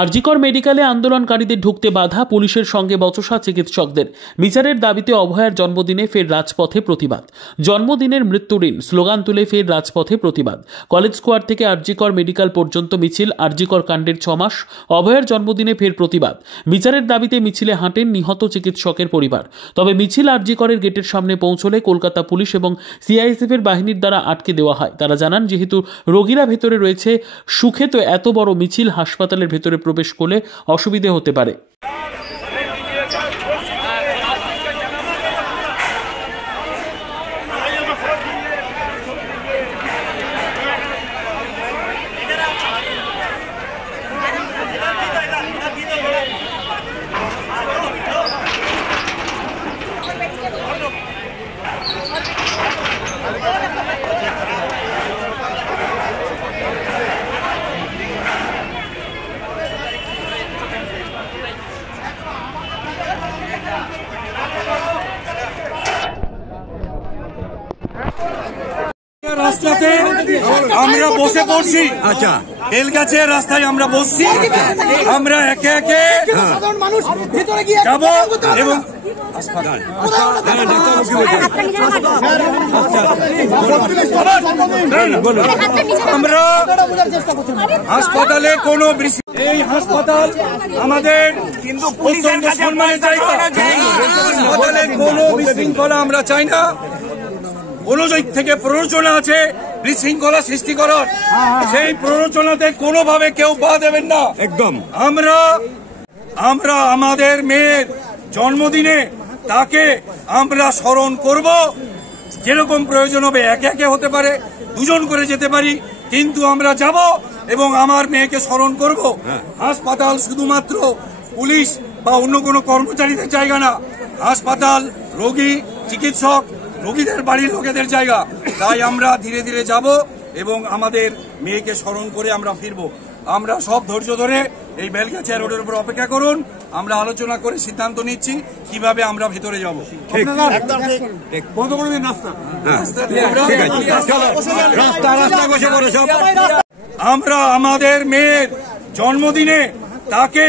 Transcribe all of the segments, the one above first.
আরজিকর মেডিকেলে আন্দোলনকারীদের ঢুকতে বাধা, পুলিশের সঙ্গে বচসা চিকিৎসকদের। বিচারের দাবিতে অভয়ার জন্মদিনে ফের রাজপথে প্রতিবাদ। জন্মদিনের মৃত্যু ঋণ স্লোগান তুলে ফের রাজপথে প্রতিবাদ। কলেজ স্কোয়ার থেকে আরজিকর মেডিকেল পর্যন্ত মিছিল। আরজিকর কাণ্ডের 6 মাস, অভয়ার জন্মদিনে ফের প্রতিবাদ। বিচারের দাবিতে মিছিলে হাঁটেন নিহত চিকিৎসকের পরিবার। তবে মিছিল আরজিকরের গেটের সামনে পৌঁছলে কলকাতা পুলিশ এবং সিআইএসএফের বাহিনীর দ্বারা আটকে দেওয়া হয়। তারা জানান, যেহেতু রোগীরা ভেতরে রয়েছে, সুখে তো এত বড় মিছিল হাসপাতালের ভেতরে প্রবেশ করলে অসুবিধে হতে পারে। রাস্তাতে আমরা বসে পড়ছি। আচ্ছা, বেলগাছের রাস্তায় আমরা বসছি। আমরা একে একে যাব এবং আমরা হাসপাতালে কোনো এই হাসপাতাল আমাদের কিন্তু অত্যন্ত সম্মানের জায়গা। হাসপাতালে কোনো বিশৃঙ্খলা আমরা চাই না। কোনো দিক থেকে প্ররোচনা আছে বিশৃঙ্খলা সৃষ্টি করার, সেই প্ররোচনাতে কোনোভাবে কেউ পা দেবেন না। একদম। আমরা আমাদের মেয়ের জন্মদিনে তাকে আমরা স্মরণ করব। যেরকম প্রয়োজন হবে একে একে হতে পারে, দুজন করে যেতে পারি, কিন্তু আমরা যাব এবং আমার মেয়েকে স্মরণ করব। হাসপাতাল শুধুমাত্র পুলিশ বা অন্য কোনো কর্মচারীদের জায়গা না। হাসপাতাল রোগী, চিকিৎসক, রোগীদের বাড়ির লোকেদের জায়গা। তাই আমরা ধীরে ধীরে যাব এবং আমাদের মেয়েকে স্মরণ করে আমরা ফিরব। আমরা সব ধৈর্য ধরে এই বেলগাছিয়া রোডের উপর অপেক্ষা করুন। আমরা আলোচনা করে সিদ্ধান্ত নিচ্ছি কিভাবে আমরা ভিতরে যাব। আমরা আমাদের মেয়ের জন্মদিনে তাকে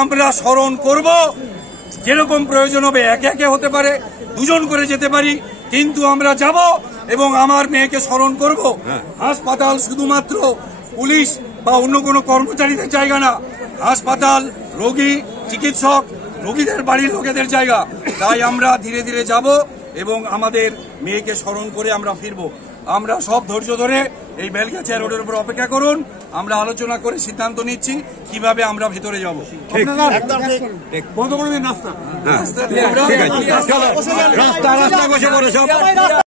আমরা স্মরণ করব। যেরকম প্রয়োজন হবে একে একে হতে পারে, দুজন করে যেতে পারি, কিন্তু আমরা যাব এবং আমার মেয়েকে স্মরণ করব। হাসপাতাল শুধুমাত্র পুলিশ বা অন্য কোনো কর্মচারীদের জায়গা না। হাসপাতাল রোগী, চিকিৎসক, রোগীদের বাড়ির লোকেদের জায়গা। তাই আমরা ধীরে ধীরে যাব এবং আমাদের মেয়েকে স্মরণ করে আমরা ফিরব। আমরা সব ধৈর্য ধরে এই বেলগাছিয়া রোডের উপর অপেক্ষা করুন। আমরা আলোচনা করে সিদ্ধান্ত নিচ্ছি কিভাবে আমরা ভিতরে যাব। রাস্তা বসে পড়ে সব।